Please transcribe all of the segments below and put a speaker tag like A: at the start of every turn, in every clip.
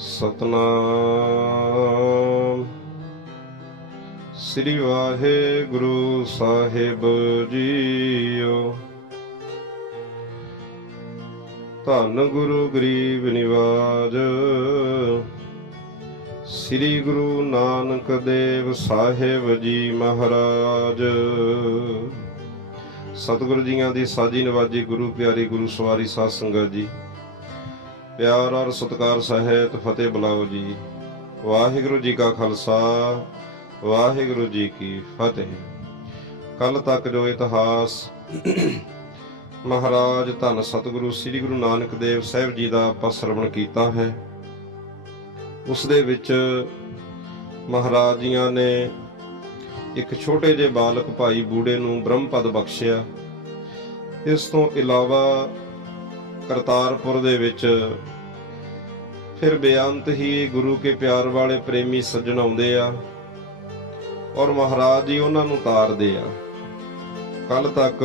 A: ਸਤਨਾਮ। ਸ੍ਰੀ ਵਾਹਿਗੁਰੂ ਸਾਹਿਬ ਜੀਓ। ਧੰਨ ਗੁਰੂ ਗਰੀਬ ਨਿਵਾਜ। ਸ੍ਰੀ ਗੁਰੂ ਨਾਨਕ ਦੇਵ ਸਾਹਿਬ ਜੀ ਮਹਾਰਾਜ। ਸਤਿਗੁਰੂ ਜੀਆਂ ਦੀ ਸਾਜੀ ਨਵਾਜੀ ਗੁਰੂ ਪਿਆਰੀ ਗੁਰੂ ਸਵਾਰੀ ਸਾਧ ਸੰਗਤ ਜੀ ਪਿਆਰ ਔਰ ਸਤਿਕਾਰ ਸਹਿਤ ਫਤਿਹ ਬੁਲਾਓ ਜੀ। ਵਾਹਿਗੁਰੂ ਜੀ ਕਾ ਖਾਲਸਾ, ਵਾਹਿਗੁਰੂ ਜੀ ਕੀ ਫਤਿਹ। ਕੱਲ ਤੱਕ ਜੋ ਇਤਿਹਾਸ, ਮਹਾਰਾਜ ਧੰਨ ਸਤਿਗੁਰੂ ਸ੍ਰੀ ਗੁਰੂ ਨਾਨਕ ਦੇਵ ਸਾਹਿਬ ਜੀ ਦਾ ਆਪਾਂ ਸਰਵਣ ਕੀਤਾ ਹੈ। ਉਸ ਦੇ ਵਿੱਚ ਮਹਾਰਾਜ ਜੀਆਂ ਨੇ ਇੱਕ ਛੋਟੇ ਜਿਹੇ ਬਾਲਕ ਭਾਈ ਬੂੜੇ ਨੂੰ ਬ੍ਰਹਮ ਪਦ ਬਖਸ਼ਿਆ। ਇਸ ਤੋਂ ਇਲਾਵਾ ਕਰਤਾਰਪੁਰ ਦੇ ਵਿੱਚ ਫਿਰ ਬੇਅੰਤ ਹੀ ਗੁਰੂ ਕੇ ਪਿਆਰ ਵਾਲੇ ਪ੍ਰੇਮੀ ਸੱਜਣ ਆਉਂਦੇ ਆ ਔਰ ਮਹਾਰਾਜ ਜੀ ਉਹਨਾਂ ਨੂੰ ਤਾਰਦੇ ਆ। ਕੱਲ ਤੱਕ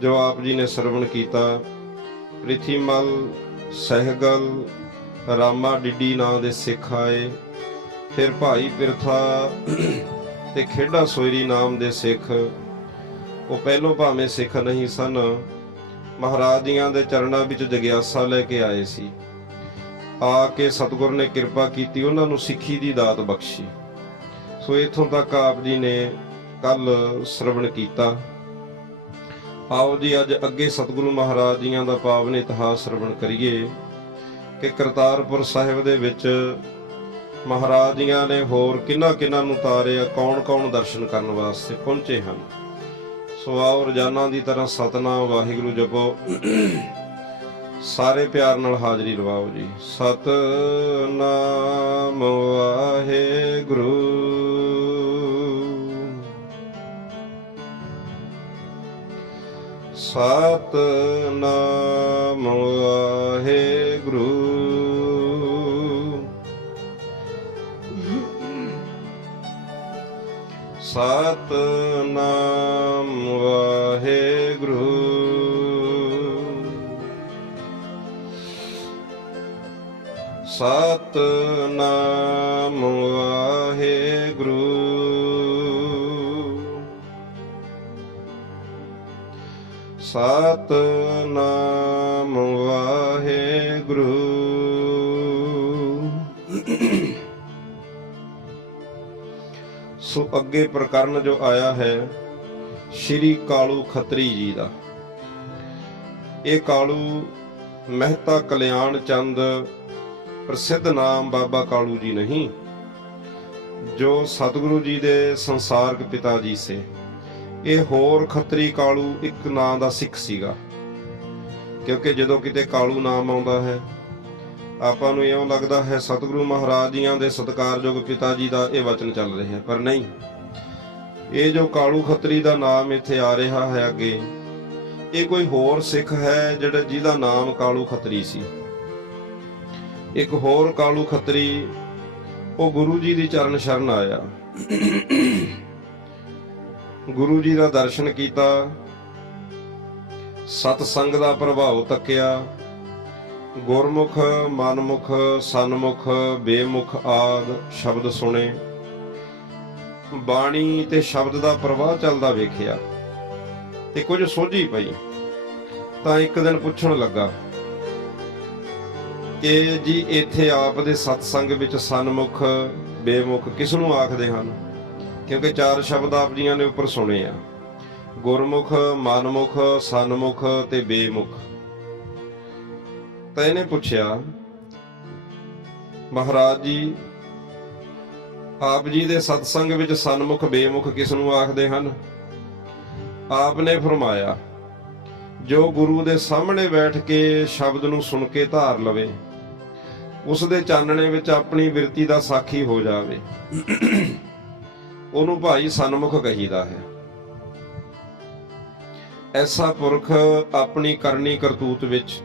A: ਜੋ ਆਪ ਜੀ ਨੇ ਸਰਵਣ ਕੀਤਾ, ਪ੍ਰਿਥੀਮਲ, ਸਹਿਗਲ, ਰਾਮਾ ਡਿੱਡੀ ਨਾਂ ਦੇ ਸਿੱਖ ਆਏ, ਫਿਰ ਭਾਈ ਪਿਰਥਾ ਤੇ ਖੇਡਾ ਸੋਇਰੀ ਨਾਮ ਦੇ ਸਿੱਖ, ਉਹ ਪਹਿਲੋਂ ਭਾਵੇਂ ਸਿੱਖ ਨਹੀਂ ਸਨ, ਮਹਾਰਾਜ ਜੀਆਂ ਦੇ ਚਰਨਾਂ ਵਿੱਚ ਜਗਿਆਸਾ ਲੈ ਕੇ ਆਏ ਸੀ। ਆ ਕੇ ਸਤਿਗੁਰ ਨੇ ਕਿਰਪਾ ਕੀਤੀ, ਉਹਨਾਂ ਨੂੰ ਸਿੱਖੀ ਦੀ ਦਾਤ ਬਖਸ਼ੀ। ਸੋ ਇਥੋਂ ਤੱਕ ਆਪ ਜੀ ਨੇ ਕੱਲ ਸ਼ਰਵਣ ਕੀਤਾ। ਆਓ ਜੀ, ਅੱਜ ਅੱਗੇ ਸਤਿਗੁਰੂ ਮਹਾਰਾਜ ਜੀਆਂ ਦਾ ਪਾਵਨ ਇਤਿਹਾਸ ਸ਼ਰਵਣ ਕਰੀਏ ਕਿ ਕਰਤਾਰਪੁਰ ਸਾਹਿਬ ਦੇ ਵਿੱਚ ਮਹਾਰਾਜ ਜੀਆਂ ਨੇ ਹੋਰ ਕਿੰਨਾ ਕਿੰਨਾ ਨੂੰ ਤਾਰਿਆ ਕੌਣ ਕੌਣ ਦਰਸ਼ਨ ਕਰਨ ਵਾਸਤੇ ਪਹੁੰਚੇ ਹਨ। ਸੋ ਆਓ ਰੋਜ਼ਾਨਾ ਦੀ ਤਰ੍ਹਾਂ ਸਤਨਾਮ, ਵਾਹਿਗੁਰੂ ਜਪੋ। ਸਾਰੇ ਪਿਆਰ ਨਾਲ ਹਾਜ਼ਰੀ ਲਵਾਓ ਜੀ। ਸਤਨਾਮ ਵਾਹਿਗੁਰੂ। ਸਤਨਾਮ ਵਾਹਿਗੁਰੂ। ਸਤਨਾਮ ਸਤਨਾਮ ਵਾਹਿਗੁਰੂ। ਸਤਨਾਮ ਵਾਹਿਗੁਰੂ। ਸੋ ਅੱਗੇ ਪ੍ਰਕਰਨ ਜੋ ਆਇਆ ਹੈ, ਸ਼੍ਰੀ ਕਾਲੂ ਖੱਤਰੀ ਜੀ ਦਾ। ਇਹ ਕਾਲੂ ਮਹਿਤਾ ਕਲਿਆਣ ਚੰਦ ਪ੍ਰਸਿੱਧ ਨਾਮ ਬਾਬਾ ਕਾਲੂ ਜੀ ਨਹੀਂ, ਜੋ ਸਤਿਗੁਰੂ ਜੀ ਦੇ ਸੰਸਾਰਕ ਪਿਤਾ ਜੀ ਸੇ। ਇਹ ਹੋਰ ਖੱਤਰੀ ਕਾਲੂ ਇੱਕ ਨਾਂ ਦਾ ਸਿੱਖ ਸੀਗਾ। ਕਿਉਂਕਿ ਜਦੋਂ ਕਿਤੇ ਕਾਲੂ ਨਾਮ ਆਉਂਦਾ ਹੈ, ਆਪਾਂ ਨੂੰ ਇਉਂ ਲੱਗਦਾ ਹੈ ਸਤਿਗੁਰੂ ਮਹਾਰਾਜ ਜੀਆਂ ਦੇ ਸਤਿਕਾਰਯੋਗ ਪਿਤਾ ਜੀ ਦਾ ਇਹ ਵਚਨ ਚੱਲ ਰਿਹਾ, ਪਰ ਨਹੀਂ। ਇਹ ਜੋ ਕਾਲੂ ਖੱਤਰੀ ਦਾ ਨਾਮ ਇੱਥੇ ਆ ਰਿਹਾ ਹੈ ਅੱਗੇ, ਇਹ ਕੋਈ ਹੋਰ ਸਿੱਖ ਹੈ ਜਿਹੜਾ ਜਿਹਦਾ ਨਾਮ ਕਾਲੂ ਖੱਤਰੀ ਸੀ। ਇੱਕ ਹੋਰ ਕਾਲੂ ਖੱਤਰੀ, ਉਹ ਗੁਰੂ ਜੀ ਦੀ ਚਰਨ ਸ਼ਰਨ ਆਇਆ। ਗੁਰੂ ਜੀ ਦਾ ਦਰਸ਼ਨ ਕੀਤਾ। ਸਤ ਸੰਗ ਦਾ ਪ੍ਰਭਾਵ ਤੱਕਿਆ। ਗੁਰਮੁਖ, ਮਨਮੁਖ, ਸਨਮੁਖ, ਬੇਮੁਖ ਆਦ ਸ਼ਬਦ ਸੁਣੇ। ਬਾਣੀ ਤੇ ਸ਼ਬਦ ਦਾ ਪ੍ਰਵਾਹ ਚੱਲਦਾ ਵੇਖਿਆ। ਤੇ ਕੁਝ ਸੋਝੀ ਪਈ। ਤਾਂ ਇੱਕ ਦਿਨ ਪੁੱਛਣ ਲੱਗਾ ਕਿ ਜੀ ਇੱਥੇ ਆਪ ਦੇ ਸਤਸੰਗ ਵਿੱਚ ਸਨਮੁਖ, ਬੇਮੁਖ ਕਿਸ ਨੂੰ ਆਖਦੇ ਹਨ? ਕਿਉਂਕਿ ਚਾਰ ਸ਼ਬਦ ਆਪ ਜੀਆਂ ਨੇ ਉੱਪਰ ਸੁਣੇ ਆ। ਗੁਰਮੁਖ, ਮਨਮੁਖ, ਸਨਮੁਖ ਤੇ ਬੇਮੁਖ। ਤਾਂ ਇਹਨੇ ਪੁੱਛਿਆ, ਮਹਾਰਾਜ ਜੀ, ਆਪ ਜੀ ਦੇ ਸਤਸੰਗ ਵਿੱਚ ਸਨਮੁਖ, ਬੇਮੁਖ ਕਿਸ ਨੂੰ ਆਖਦੇ ਹਨ? ਆਪ ਨੇ ਫਰਮਾਇਆ, ਜੋ ਗੁਰੂ ਦੇ ਸਾਹਮਣੇ ਬੈਠ ਕੇ ਸ਼ਬਦ ਨੂੰ ਸੁਣ ਕੇ ਧਾਰ ਲਵੇ ਉਸ ਦੇ ਚਾਨਣੇ ਵਿੱਚ ਆਪਣੀ ਬਿਰਤੀ ਦਾ ਸਾਖੀ ਹੋ ਜਾਵੇ। ਉਹਨੂੰ ਭਾਈ ਸਨਮੁਖ ਕਹੀਦਾ ਹੈ। ਐਸਾ ਪੁਰਖ ਆਪਣੀ ਕਰਨੀ ਕਰਤੂਤ ਵਿੱਚ,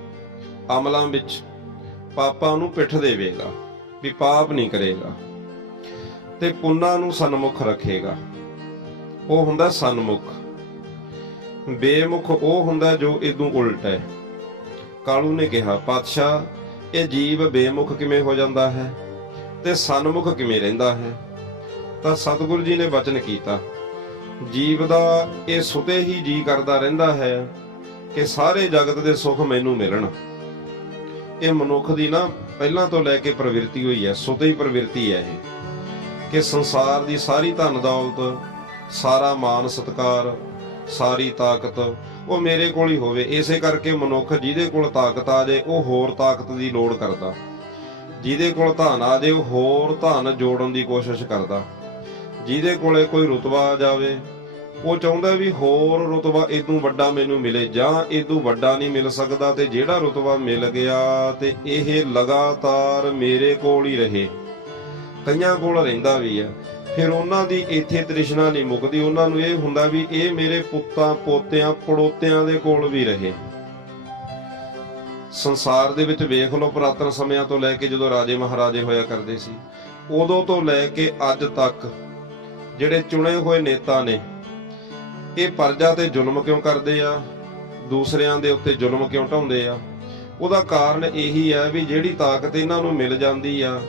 A: ਅਮਲਾਂ ਵਿੱਚ, ਪਾਪਾਂ ਨੂੰ ਪਿੱਠ ਦੇਵੇਗਾ, ਵੀ ਪਾਪ ਨਹੀਂ ਕਰੇਗਾ, ਤੇ ਪੁੰਨਾਂ ਨੂੰ ਸਨਮੁਖ ਰੱਖੇਗਾ। ਉਹ ਹੁੰਦਾ ਸਨਮੁਖ। ਬੇਮੁਖ ਉਹ ਹੁੰਦਾ ਜੋ ਇਦੋਂ ਉਲਟ ਹੈ। ਕਾਲੂ ਨੇ ਕਿਹਾ? ਪਾਤਸ਼ਾਹ ਇਹ ਜੀਵ ਬੇਮੁਖ ਕਿਵੇਂ ਹੋ ਜਾਂਦਾ ਹੈ? ਤੇ ਸਨਮੁਖ ਕਿਵੇਂ ਰਹਿੰਦਾ ਹੈ? ਤਾਂ ਸਤਿਗੁਰੂ ਜੀ ਨੇ ਬਚਨ ਕੀਤਾ, ਜੀਵ ਦਾ ਇਹ ਸੁਤੇ ਹੀ ਜੀ ਕਰਦਾ ਰਹਿੰਦਾ ਹੈ ਕਿ ਸਾਰੇ ਜਗਤ ਦੇ ਸੁੱਖ ਮੈਨੂੰ ਮਿਲਣ। ਇਹ ਮਨੁੱਖ ਦੀ ਨਾ ਪਹਿਲਾਂ ਤੋਂ ਲੈ ਕੇ ਪ੍ਰਵਿਰਤੀ ਹੋਈ ਹੈ, ਸੁਤੇ ਹੀ ਪ੍ਰਵਿਰਤੀ ਹੈ ਇਹ, ਕਿ ਸੰਸਾਰ ਦੀ ਸਾਰੀ ਧਨ ਦੌਲਤ, ਸਾਰਾ ਮਾਨ ਸਤਕਾਰ, ਸਾਰੀ ਤਾਕਤ ਉਹ ਮੇਰੇ ਕੋਲ ਹੀ ਹੋਵੇ। ਇਸੇ ਕਰਕੇ ਮਨੁੱਖ ਜਿਹਦੇ ਕੋਲ ਤਾਕਤ ਆ ਜਾਏ ਉਹ ਹੋਰ ਤਾਕਤ ਦੀ ਲੋੜ ਕਰਦਾ। ਜਿਹਦੇ ਕੋਲ ਧਨ ਆ ਜਾਏ ਉਹ ਹੋਰ ਧਨ ਜੋੜਨ ਦੀ ਕੋਸ਼ਿਸ਼ ਕਰਦਾ। ਜਿਹਦੇ ਕੋਲੇ ਕੋਈ ਰੁਤਬਾ ਆ ਜਾਵੇ, ਉਹ ਚਾਹੁੰਦਾ ਵੀ ਹੋਰ ਰੁਤਬਾ ਇਦੋਂ ਵੱਡਾ ਮੈਨੂੰ ਮਿਲੇ, ਜਾਂ ਇਦੋਂ ਵੱਡਾ ਨਹੀਂ ਮਿਲ ਸਕਦਾ ਤੇ ਜਿਹੜਾ ਰੁਤਬਾ ਮਿਲ ਗਿਆ ਤੇ ਇਹ ਲਗਾਤਾਰ ਮੇਰੇ ਕੋਲ ਹੀ ਰਹੇ। ਕਈਆਂ ਕੋਲ ਰਹਿੰਦਾ ਵੀ ਆ। ਫਿਰ ਉਹਨਾਂ ਦੀ ਇੱਥੇ ਤ੍ਰਿਸ਼ਨਾ ਨਹੀਂ ਮੁੱਕਦੀ। ਉਹਨਾਂ ਨੂੰ ਇਹ ਹੁੰਦਾ ਵੀ ਇਹ ਮੇਰੇ ਪੁੱਤਾਂ, ਪੋਤਿਆਂ, ਪੜੋਤਿਆਂ ਦੇ ਕੋਲ ਵੀ ਰਹੇ। ਸੰਸਾਰ ਦੇ ਵਿੱਚ ਵੇਖ ਲਓ, ਪੁਰਾਤਨ ਸਮਿਆਂ ਤੋਂ ਲੈ ਕੇ ਜਦੋਂ ਰਾਜੇ ਮਹਾਰਾਜੇ ਹੋਇਆ ਕਰਦੇ ਸੀ, ਉਦੋਂ ਤੋਂ ਲੈ ਕੇ ਅੱਜ ਤੱਕ ਜਿਹੜੇ ਚੁਣੇ ਹੋਏ ਨੇਤਾ ਨੇ, ਇਹ ਪਰਜਾ ਤੇ ਜ਼ੁਲਮ ਕਿਉਂ ਕਰਦੇ ਆ? ਦੂਸਰਿਆਂ ਦੇ ਉੱਤੇ ਜ਼ੁਲਮ ਕਿਉਂ ਢਾਉਂਦੇ ਆ? ਉਹਦਾ ਕਾਰਨ ਇਹੀ ਹੈ ਵੀ ਜਿਹੜੀ ਤਾਕਤ ਇਹਨਾਂ ਨੂੰ ਮਿਲ ਜਾਂਦੀ ਆ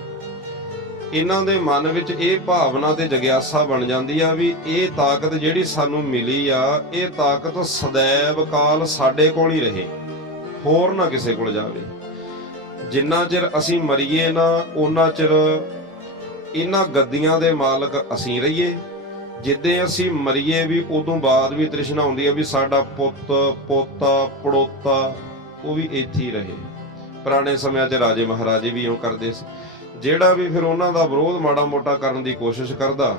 A: ਇਹਨਾਂ ਦੇ ਮਨ ਵਿੱਚ ਇਹ ਭਾਵਨਾ ਤੇ ਜਗਿਆਸਾ ਬਣ ਜਾਂਦੀ ਆ ਵੀ ਇਹ ਤਾਕਤ ਜਿਹੜੀ ਸਾਨੂੰ ਮਿਲੀ ਆ, ਇਹ ਤਾਕਤ ਸदैव ਕਾਲ ਸਾਡੇ ਕੋਲ ਹੀ ਰਹੇ। ਹੋਰ ਨਾ ਕਿਸੇ ਕੋਲ ਜਾਵੇ। ਜਿੰਨਾ ਚਿਰ ਅਸੀਂ ਮਰੀਏ ਨਾ ਉਹਨਾਂ ਚਿਰ ਇਹਨਾਂ ਗੱਦੀਆਂ ਦੇ ਮਾਲਕ ਅਸੀਂ ਰਹੀਏ। ਜਿੱਦੇ ਅਸੀਂ ਮਰੀਏ ਵੀ ਉਦੋਂ ਬਾਅਦ ਵੀ ਤ੍ਰਿਸ਼ਨਾ ਹੁੰਦੀ ਹੈ ਵੀ ਸਾਡਾ ਪੁੱਤ, ਪੋਤਾ, ਪੜੋਤਾ, ਉਹ ਵੀ ਇੱਥੇ ਹੀ ਰਹੇ। ਪੁਰਾਣੇ ਸਮਿਆਂ 'ਚ ਰਾਜੇ ਮਹਾਰਾਜੇ ਵੀ ਇਉਂ ਕਰਦੇ ਸੀ। ਜਿਹੜਾ ਵੀ ਫਿਰ ਉਹਨਾਂ ਦਾ ਵਿਰੋਧ ਮਾੜਾ ਮੋਟਾ ਕਰਨ ਦੀ ਕੋਸ਼ਿਸ਼ ਕਰਦਾ,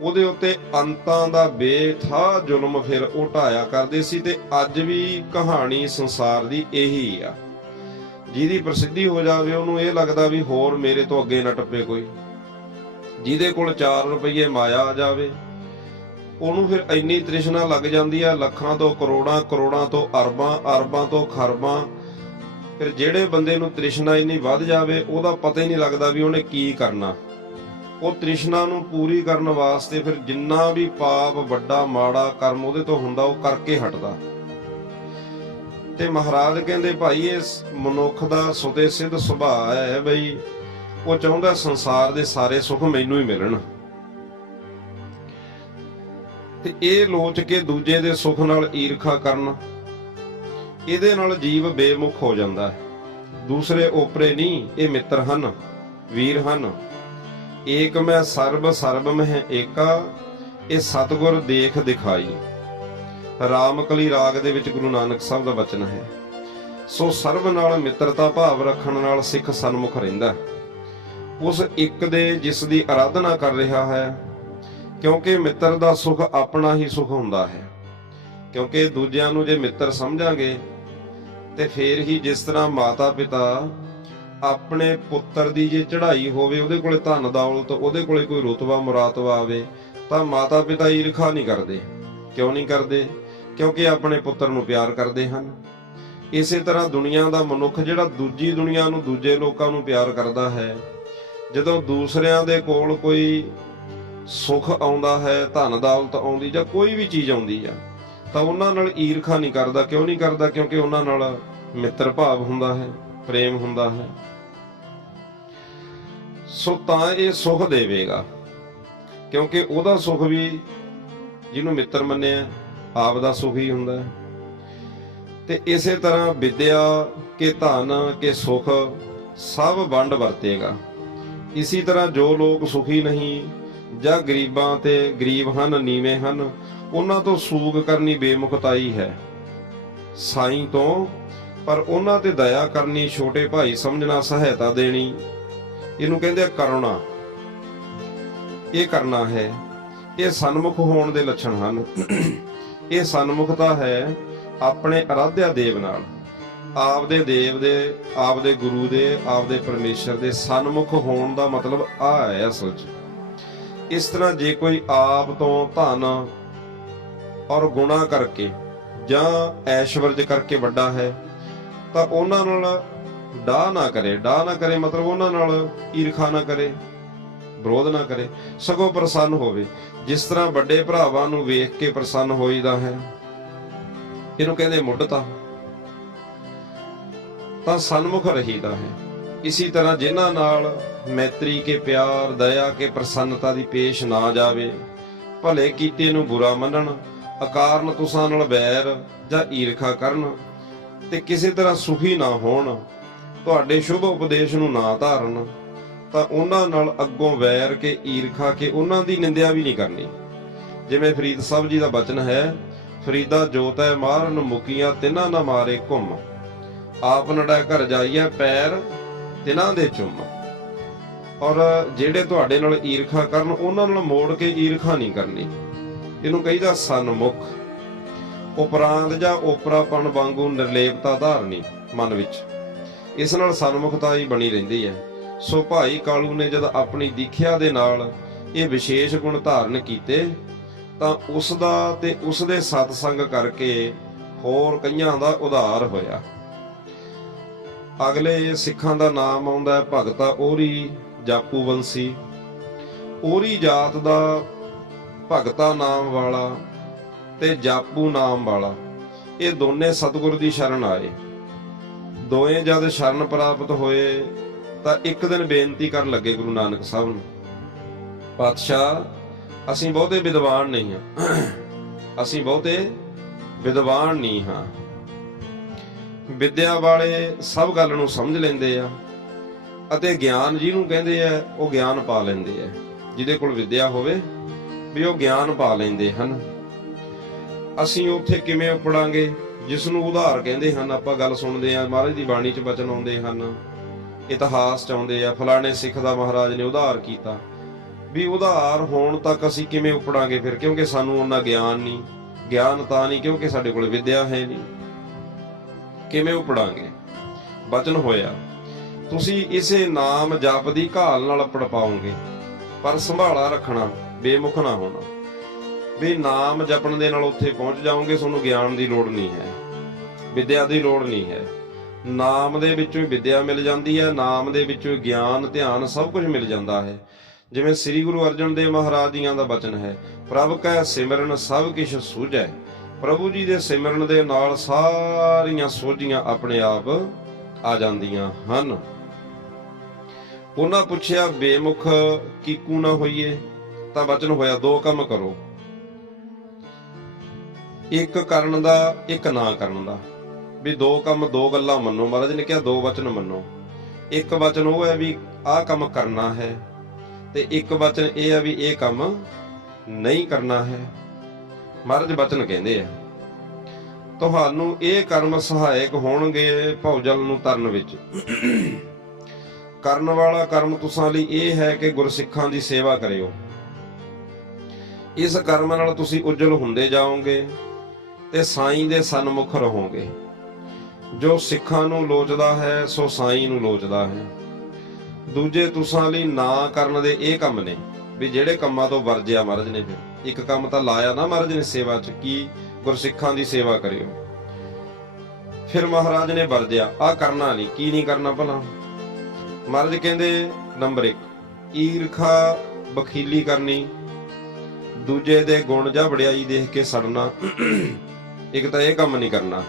A: ਉਹਦੇ ਉੱਤੇ ਅੰਤਾਂ ਦਾ ਬੇਥਾ ਜ਼ੁਲਮ ਫਿਰ ਉਹ ਢਾਇਆ ਕਰਦੇ ਸੀ ਤੇ ਅੱਜ ਵੀ ਕਹਾਣੀ ਸੰਸਾਰ ਦੀ ਇਹੀ ਆ। ਜਿਹਦੀ ਪ੍ਰਸਿੱਧੀ ਹੋ ਜਾਵੇ ਉਹਨੂੰ ਇਹ ਲੱਗਦਾ ਵੀ ਹੋਰ ਮੇਰੇ ਤੋਂ ਅੱਗੇ ਨਾ ਟੱਪੇ ਕੋਈ। ਜਿਹਦੇ ਕੋਲ 4 ਰੁਪਏ ਮਾਇਆ ਆ ਜਾਵੇ, ਉਹਨੂੰ ਫਿਰ ਇੰਨੀ ਤ੍ਰਿਸ਼ਨਾ ਲੱਗ ਜਾਂਦੀ ਆ, ਲੱਖਾਂ ਤੋਂ ਕਰੋੜਾਂ ਕਰੋੜਾਂ ਤੋਂ ਅਰਬਾਂ ਅਰਬਾਂ ਤੋਂ ਖਰਬਾਂ ਫਿਰ ਜਿਹੜੇ ਬੰਦੇ ਨੂੰ ਤ੍ਰਿਸ਼ਨਾ ਇੰਨੀ ਵੱਧ ਜਾਵੇ, ਉਹਦਾ ਪਤਾ ਹੀ ਨਹੀਂ ਲੱਗਦਾ ਵੀ ਉਹਨੇ ਕੀ ਕਰਨਾ। ਉਹ ਤ੍ਰਿਸ਼ਨਾ ਨੂੰ ਪੂਰੀ ਕਰਨ ਵਾਸਤੇ ਫਿਰ ਜਿੰਨਾ ਵੀ ਪਾਪ ਵੱਡਾ, ਮਾੜਾ ਕਰਮ ਉਹਦੇ ਤੋਂ ਹੁੰਦਾ, ਉਹ ਕਰਕੇ ਹਟਦਾ। ਤੇ ਮਹਾਰਾਜ ਕਹਿੰਦੇ, ਭਾਈ ਇਸ ਮਨੁੱਖ ਦਾ ਸੁਤੇ ਸਿੱਧ ਸੁਭਾਅ ਹੈ ਬਈ, ਉਹ ਚਾਹੁੰਦਾ ਸੰਸਾਰ ਦੇ ਸਾਰੇ ਸੁੱਖ ਮੈਨੂੰ ਹੀ ਮਿਲਣ। ਤੇ ਇਹ ਲੋਚ ਕੇ ਦੂਜੇ ਦੇ ਸੁੱਖ ਨਾਲ ਈਰਖਾ ਕਰਨ। ਇਹਦੇ ਨਾਲ ਜੀਵ ਬੇਮੁਖ ਹੋ ਜਾਂਦਾ ਹੈ। ਦੂਸਰੇ ਓਪਰੇ ਨਹੀਂ, ਇਹ ਮਿੱਤਰ ਹਨ, ਵੀਰ ਹਨ। ਏਕ ਮੈਂ ਸਰਬ ਸਰਬ ਮਹਿ ਏਕਾ, ਇਹ ਸਤਗੁਰ ਦੇਖ ਦਿਖਾਈ। ਰਾਮਕਲੀ ਰਾਗ ਦੇ ਵਿੱਚ ਗੁਰੂ ਨਾਨਕ ਸਾਹਿਬ ਦਾ ਬਚਨ ਹੈ। ਸੋ ਸਰਬ ਨਾਲ ਮਿੱਤਰਤਾ ਭਾਵ ਰੱਖਣ ਨਾਲ ਸਿੱਖ ਸਨਮੁਖ ਰਹਿੰਦਾ ਉਸ ਇੱਕ ਦੇ ਜਿਸ ਦੀ ਆਰਾਧਨਾ ਕਰ ਰਿਹਾ ਹੈ, ਕਿਉਂਕਿ ਮਿੱਤਰ ਦਾ ਸੁਖ ਆਪਣਾ ਹੀ ਸੁਖ ਹੁੰਦਾ ਹੈ। ਕਿਉਂਕਿ ਦੂਜਿਆਂ ਨੂੰ ਜੇ ਮਿੱਤਰ ਸਮਝਾਂਗੇ ਤੇ ਫੇਰ ਹੀ ਜਿਸ ਤਰ੍ਹਾਂ ਮਾਤਾ ਪਿਤਾ ਆਪਣੇ ਪੁੱਤਰ ਦੀ ਜੇ ਚੜ੍ਹਾਈ ਹੋਵੇ, ਉਹਦੇ ਕੋਲੇ ਧਨ ਦੌਲਤ, ਉਹਦੇ ਕੋਲੇ ਕੋਈ ਰੁਤਬਾ, ਮੁਰਾਤਬਾ ਆਵੇ, ਤਾਂ ਮਾਤਾ ਪਿਤਾ ਈਰਖਾ ਨਹੀਂ ਕਰਦੇ। ਕਿਉਂ ਨਹੀਂ ਕਰਦੇ? ਕਿਉਂਕਿ ਆਪਣੇ ਪੁੱਤਰ ਨੂੰ ਪਿਆਰ ਕਰਦੇ ਹਨ। ਇਸੇ ਤਰ੍ਹਾਂ ਦੁਨੀਆ ਦਾ ਮਨੁੱਖ ਜਿਹੜਾ ਦੂਜੀ ਦੁਨੀਆ ਨੂੰ ਦੂਜੇ ਲੋਕਾਂ ਨੂੰ ਪਿਆਰ ਕਰਦਾ ਹੈ, ਜਦੋਂ ਦੂਸਰਿਆਂ ਦੇ ਕੋਲ ਕੋਈ ਸੁੱਖ ਆਉਂਦਾ ਹੈ, ਧਨ ਦੌਲਤ ਆਉਂਦੀ ਜਾਂ ਕੋਈ ਵੀ ਚੀਜ਼ ਆਉਂਦੀ ਆ ਤਾਂ ਉਹਨਾਂ ਨਾਲ ਈਰਖਾ ਨਹੀਂ ਕਰਦਾ, ਕਿਉਂ ਨਹੀਂ ਕਰਦਾ? ਕਿਉਂਕਿ ਉਹਨਾਂ ਨਾਲ ਮਿੱਤਰ ਭਾਵ ਹੁੰਦਾ ਹੈ, ਪ੍ਰੇਮ ਹੁੰਦਾ ਹੈ। ਸੋ ਤਾਂ ਇਹ ਸੁਖ ਦੇਵੇਗਾ। ਕਿਉਂਕਿ ਉਹਦਾ ਸੁਖ ਵੀ ਜਿਹਨੂੰ ਮਿੱਤਰ ਮੰਨਿਆ, ਆਪ ਦਾ ਸੁਖ ਹੀ ਹੁੰਦਾ ਹੈ। ਤੇ ਇਸੇ ਤਰ੍ਹਾਂ ਵਿਦਿਆ ਕੇ ਧਨ ਕੇ ਸੁਖ ਸਭ ਵੰਡ ਵਰਤੇਗਾ। ਇਸੇ ਤਰ੍ਹਾਂ ਜੋ ਲੋਕ ਸੁਖੀ ਨਹੀਂ ਜਾਂ ਗਰੀਬਾਂ ਤੇ ਗਰੀਬ ਹਨ, ਨੀਵੇਂ ਹਨ ਉਹਨਾਂ ਤੋਂ ਸੂਗ ਕਰਨੀ ਬੇਮੁਖਤਾਈ ਹੈ। ਸਾਈਂ ਤੋਂ, ਪਰ ਉਹਨਾਂ ਤੇ ਦਇਆ ਕਰਨੀ ਛੋਟੇ ਭਾਈ ਸਮਝਣਾ ਸਹਾਇਤਾ ਦੇਣੀ। ਇਹਨੂੰ ਕਹਿੰਦੇ ਆ ਕਰੁਣਾ। ਇਹ ਕਰਨਾ ਹੈ। ਇਹ ਸਨਮੁਖ ਹੋਣ ਦੇ ਲੱਛਣ ਹਨ। ਇਹ ਸਨਮੁਖਤਾ ਹੈ ਆਪਣੇ ਅਰਾਧਿਆ ਦੇਵ ਨਾਲ। ਆਪਦੇ ਦੇਵ ਦੇ, ਆਪਦੇ ਗੁਰੂ ਦੇ, ਆਪਦੇ ਪਰਮੇਸ਼ਰ ਦੇ ਸਨਮੁਖ ਹੋਣ ਦਾ ਮਤਲਬ ਆ ਹੈ ਅਸਲ 'ਚ। ਇਸ ਤਰ੍ਹਾਂ ਜੇ ਕੋਈ ਆਪ ਤੋਂ ਧਨ ਔਰ ਗੁਣਾ ਕਰਕੇ ਜਾਂ ਐਸ਼ਵਰਜ ਕਰਕੇ ਵੱਡਾ ਹੈ, ਤਾਂ ਉਹਨਾਂ ਨਾਲ ਡਾਹ ਨਾ ਕਰੇ। ਡਾਹ ਨਾ ਕਰੇ ਮਤਲਬ ਉਹਨਾਂ ਨਾਲ ਈਰਖਾ ਨਾ ਕਰੇ, ਵਿਰੋਧ ਨਾ ਕਰੇ, ਸਗੋਂ ਪ੍ਰਸੰਨ ਹੋਵੇ। ਜਿਸ ਤਰ੍ਹਾਂ ਵੱਡੇ ਭਰਾਵਾਂ ਨੂੰ ਵੇਖ ਕੇ ਪ੍ਰਸੰਨ ਹੋਈਦਾ ਹੈ, ਇਹਨੂੰ ਕਹਿੰਦੇ ਮੁੱਢਤਾ। ਤਾਂ ਸਨਮੁਖ ਰਹੀਦਾ ਹੈ। ਇਸੇ ਤਰ੍ਹਾਂ ਜਿਨ੍ਹਾਂ ਨਾਲ ਮੈਤਰੀ ਕੇ ਪਿਆਰ, ਦਇਆ ਕੇ ਪ੍ਰਸੰਨਤਾ ਦੀ ਪੇਸ਼ ਨਾ ਜਾਵੇ, ਭਲੇ ਕੀਤੇ ਨੂੰ ਬੁਰਾ ਮੰਨਣ ਅਕਾਰਨ ਤੁਸਾਂ ਨਾਲ ਵੈਰ ਜਾਂ ਈਰਖਾ ਕਰਨ ਤੇ ਕਿਸੇ ਤਰ੍ਹਾਂ ਸੁਖੀ ਨਾ ਹੋਣ, ਤੁਹਾਡੇ ਸ਼ੁਭ ਉਪਦੇਸ਼ ਨੂੰ ਨਾ ਧਾਰਨ, ਤਾਂ ਉਹਨਾਂ ਨਾਲ ਅੱਗੋਂ ਵੈਰ ਕੇ ਈਰਖਾ ਕੇ ਉਹਨਾਂ ਦੀ ਨਿੰਦਿਆ ਵੀ ਨਹੀਂ ਕਰਨੀ। ਜਿਵੇਂ ਫਰੀਦ ਸਾਹਿਬ ਜੀ ਦਾ ਬਚਨ ਹੈ, ਫਰੀਦਾ ਜੋਤੈ ਮਾਰਨ ਮੁਕੀਆਂ, ਤਿਨਾਂ ਨਾ ਮਾਰੇ ਘੁੰਮ। ਆਪ ਨੜਾ ਘਰ ਜਾਈਏ ਪੈਰ, ਤਿਨਾਂ ਦੇ ਚੁੰਮ। ਔਰ ਜਿਹੜੇ ਤੁਹਾਡੇ ਨਾਲ ਈਰਖਾ ਕਰਨ, ਉਹਨਾਂ ਨਾਲ ਮੋੜ ਕੇ ਈਰਖਾ ਨਹੀਂ ਕਰਨੀ। ਇਹਨੂੰ ਕਹੀਦਾ ਸਨਮੁਖ। ਉਪਰਾਂਤ ਜਾਂ ਓਪਰਾਪਣ ਵਾਂਗੂ ਨਿਰਲੇਪਤਾ ਧਾਰਨੀ ਮਨ ਵਿੱਚ। ਇਸ ਨਾਲ ਸਨਮੁਖਤਾ ਹੀ ਬਣੀ ਰਹਿੰਦੀ ਹੈ। ਸੋ ਭਾਈ ਕਾਲੂ ਨੇ ਜਦ ਆਪਣੀ ਦੀਖਿਆ ਦੇ ਨਾਲ ਇਹ ਵਿਸ਼ੇਸ਼ ਗੁਣ ਧਾਰਨ ਕੀਤੇ, ਤਾਂ ਉਸ ਦਾ ਤੇ ਉਸ ਦੇ ਸਤਸੰਗ ਕਰਕੇ ਹੋਰ ਕਈਆਂ ਦਾ ਉਧਾਰ ਹੋਇਆ। ਅਗਲੇ ਸਿੱਖਾਂ ਦਾ ਨਾਮ ਆਉਂਦਾ ਭਗਤਾ ਓਰੀ ਜਾਪੂ ਬੰਸੀ ਓਰੀ ਜਾਤ ਦਾ ਭਗਤਾ ਨਾਮ ਵਾਲਾ ਤੇ ਜਾਪੂ ਨਾਮ ਵਾਲਾ, ਇਹ ਦੋਨੇ ਸਤਿਗੁਰ ਦੀ ਸ਼ਰਨ ਆਏ। ਦੋਏ ਜਦ ਸ਼ਰਨ ਪ੍ਰਾਪਤ ਹੋਏ, ਤਾਂ ਇੱਕ ਦਿਨ ਬੇਨਤੀ ਕਰਨ ਲੱਗੇ ਗੁਰੂ ਨਾਨਕ ਸਾਹਿਬ ਨੂੰ, ਪਾਤਸ਼ਾਹ, ਅਸੀਂ ਬਹੁਤੇ ਵਿਦਵਾਨ ਨਹੀਂ ਹਾਂ। ਅਸੀਂ ਬਹੁਤੇ ਵਿਦਵਾਨ ਨਹੀਂ ਹਾਂ। ਵਿਦਿਆ ਵਾਲੇ ਸਭ ਗੱਲ ਨੂੰ ਸਮਝ ਲੈਂਦੇ ਆ ਅਤੇ ਗਿਆਨ ਜਿਹਨੂੰ ਕਹਿੰਦੇ ਆ, ਉਹ ਗਿਆਨ ਪਾ ਲੈਂਦੇ ਆ। ਜਿਹਦੇ ਕੋਲ ਵਿਦਿਆ ਹੋਵੇ ਵੀ ਉਹ ਗਿਆਨ ਪਾ ਲੈਂਦੇ ਹਨ। ਅਸੀਂ ਉੱਥੇ ਕਿਵੇਂ ਉਪੜਾਂਗੇ? ਜਿਸ ਨੂੰ ਉਧਾਰ ਕਹਿੰਦੇ ਹਨ, ਆਪਾਂ ਗੱਲ ਸੁਣਦੇ ਆ ਮਹਾਰਾਜ ਦੀ ਬਾਣੀ 'ਚ ਬਚਨ ਆਉਂਦੇ ਹਨ, ਇਤਿਹਾਸ 'ਚ ਆਉਂਦੇ ਆ, ਫਲਾਣੇ ਸਿੱਖ ਦਾ ਮਹਾਰਾਜ ਨੇ ਉਧਾਰ ਕੀਤਾ। ਵੀ ਉਧਾਰ ਹੋਣ ਤੱਕ ਅਸੀਂ ਕਿਵੇਂ ਉਪੜਾਂਗੇ ਫਿਰ? ਕਿਉਂਕਿ ਸਾਨੂੰ ਉਹਨਾਂ ਗਿਆਨ ਨਹੀਂ। ਗਿਆਨ ਤਾਂ ਨਹੀਂ, ਕਿਉਂਕਿ ਸਾਡੇ ਕੋਲ ਵਿਦਿਆ ਹੈ ਨਹੀਂ। ਕਿਵੇਂ ਉਪੜਾਂਗੇ? ਬਚਨ ਹੋਇਆ, ਤੁਸੀਂ ਇਸੇ ਨਾਮ ਜਪ ਦੀ ਘਾਲ ਨਾਲ ਪੜ ਪਾਓਗੇ ਪਰ ਸੰਭਾਲਾ ਰੱਖਣਾ। ਬੇਮੁਖ ਨਾ ਹੋਣਾ ਵੀ ਨਾਮ ਜਪਣ ਦੇ ਨਾਲ ਉੱਥੇ ਪਹੁੰਚ ਜਾਓਗੇ, ਤੁਹਾਨੂੰ ਗਿਆਨ ਦੀ ਲੋੜ ਨਹੀਂ ਹੈ, ਵਿਦਿਆ ਦੀ ਲੋੜ ਨਹੀਂ ਹੈ। ਨਾਮ ਦੇ ਵਿੱਚੋਂ ਹੀ ਵਿਦਿਆ ਮਿਲ ਜਾਂਦੀ ਹੈ, ਨਾਮ ਦੇ ਵਿੱਚੋਂ ਗਿਆਨ, ਧਿਆਨ ਸਭ ਕੁਝ ਮਿਲ ਜਾਂਦਾ ਹੈ। ਜਿਵੇਂ ਸ੍ਰੀ ਗੁਰੂ ਅਰਜਨ ਦੇਵ ਮਹਾਰਾਜ ਜੀਆਂ ਦਾ ਬਚਨ ਹੈ, ਪ੍ਰਭ ਕੈ ਸਿਮਰਨ ਸਭ ਕਿਛ ਸੂਝੈ। ਪ੍ਰਭੂ ਜੀ ਦੇ ਸਿਮਰਨ ਦੇ ਨਾਲ ਸਾਰੀਆਂ ਸੋਝੀਆਂ ਆਪਣੇ ਆਪ ਆ ਜਾਂਦੀਆਂ ਹਨ। ਉਹਨਾਂ ਪੁੱਛਿਆ, ਬੇਮੁਖ ਕੀਕੂ ਨਾ ਹੋਈਏ? ਤਾਂ ਬਚਨ ਹੋਇਆ, ਦੋ ਕੰਮ ਕਰੋ। ਇੱਕ ਕਰਨ ਦਾ, ਇੱਕ ਨਾ ਕਰਨ ਦਾ। ਵੀ ਦੋ ਕੰਮ, ਦੋ ਗੱਲਾਂ ਮੰਨੋ। ਮਹਾਰਾਜ ਨੇ ਕਿਹਾ, ਦੋ ਵਚਨ ਮੰਨੋ। ਇੱਕ ਵਚਨ ਉਹ ਹੈ ਵੀ ਆਹ ਕੰਮ ਕਰਨਾ ਹੈ ਤੇ ਇੱਕ ਵਚਨ ਇਹ ਹੈ ਵੀ ਇਹ ਕੰਮ ਨਹੀਂ ਕਰਨਾ ਹੈ। ਮਹਾਰਾਜ ਵਚਨ ਕਹਿੰਦੇ ਆ, ਤੁਹਾਨੂੰ ਇਹ ਕਰਮ ਸਹਾਇਕ ਹੋਣਗੇ ਭੌਜਲ ਨੂੰ ਤਰਨ ਵਿੱਚ। ਕਰਨ ਵਾਲਾ ਕਰਮ ਤੁਸਾਂ ਲਈ ਇਹ ਹੈ ਕਿ ਗੁਰਸਿੱਖਾਂ ਦੀ ਸੇਵਾ ਕਰਿਓ। ਇਸ ਕਰਮ ਨਾਲ ਤੁਸੀਂ ਉਜਲ ਹੁੰਦੇ ਜਾਓਗੇ ਤੇ ਸਾਈਂ ਦੇ ਸਨਮੁਖ ਰਹੋਗੇ। ਜੋ ਸਿੱਖਾਂ ਨੂੰ ਲੋਚਦਾ ਹੈ, ਸੋ ਸਾਈਂ ਨੂੰ ਲੋਚਦਾ ਹੈ। ਦੂਜੇ ਤੁਸਾਂ ਲਈ ਨਾ ਕਰਨ ਦੇ ਇਹ ਕੰਮ ਨੇ ਵੀ ਜਿਹੜੇ ਕੰਮਾਂ ਤੋਂ ਵਰਜਿਆ ਮਹਾਰਾਜ ਨੇ ਫਿਰ। ਇੱਕ ਕੰਮ ਤਾਂ ਲਾਇਆ ਨਾ ਮਹਾਰਾਜ ਨੇ ਸੇਵਾ ਚ ਕੀ ਗੁਰਸਿੱਖਾਂ ਦੀ ਸੇਵਾ ਕਰਿਓ। ਫਿਰ ਮਹਾਰਾਜ ਨੇ ਵਰਜਿਆ ਆ ਕਰਨਾ ਨਹੀਂ, ਕੀ ਨਹੀਂ ਕਰਨਾ ਭਲਾ? ਮਹਾਰਾਜ ਕਹਿੰਦੇ, ਨੰਬਰ 1 ਈਰਖਾ ਬਖੀਲੀ ਕਰਨੀ ਦੂਜੇ ਦੇ ਗੁਣ ਜਾਂ ਵਡਿਆਈ ਦੇਖ ਕੇ ਸੜਨਾ, ਇੱਕ ਤਾਂ ਇਹ ਕੰਮ ਨਹੀਂ ਕਰਨਾ।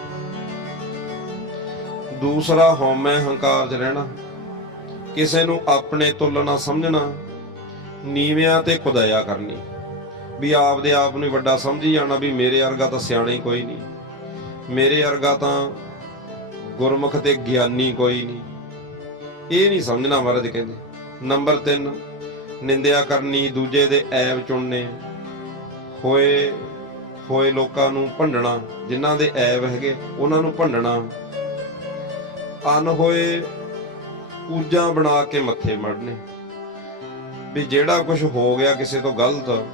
A: ਦੂਸਰਾ ਹਉਮੈ ਹੰਕਾਰ 'ਚ ਰਹਿਣਾ। ਕਿਸੇ ਨੂੰ ਆਪਣੇ ਤੁਲਨਾ ਸਮਝਣਾ। ਨੀਵਿਆਂ ਤੇ ਖੁਦਾਇਆ ਕਰਨੀ। ਵੀ ਆਪਦੇ ਆਪ ਨੂੰ ਵੱਡਾ ਸਮਝੀ ਜਾਣਾ ਵੀ ਮੇਰੇ ਵਰਗਾ ਤਾਂ ਸਿਆਣੇ ਕੋਈ ਨਹੀਂ। ਮੇਰੇ ਵਰਗਾ ਤਾਂ ਗੁਰਮੁਖ ਤੇ ਗਿਆਨੀ ਕੋਈ ਨਹੀਂ। ਇਹ ਨਹੀਂ ਸਮਝਣਾ ਮਹਾਰਾਜ ਕਹਿੰਦੇ। ਨੰਬਰ 3 ਨਿੰਦਿਆ ਕਰਨੀ, ਦੂਜੇ ਦੇ ਐਬ ਚੁਣਨੇ। ਹੋਏ ਹੋਏ ਲੋਕਾਂ ਨੂੰ ਭੰਡਣਾ, ਜਿਨ੍ਹਾਂ ਦੇ ਐਬ ਹੈਗੇ, ਉਹਨਾਂ ਨੂੰ ਭੰਡਣਾ। ਅਨ ਹੋਏ ਪੂਜਾਂ ਬਣਾ ਕੇ ਮੱਥੇ ਮੜਨੇ। ਵੀ ਜਿਹੜਾ ਕੁਝ ਹੋ ਗਿਆ ਕਿਸੇ ਤੋਂ ਗਲਤ,